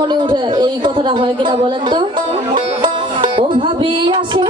মনে উঠে এই কথাটা হয় কিনা বলেন তো? ও ভাবি আসে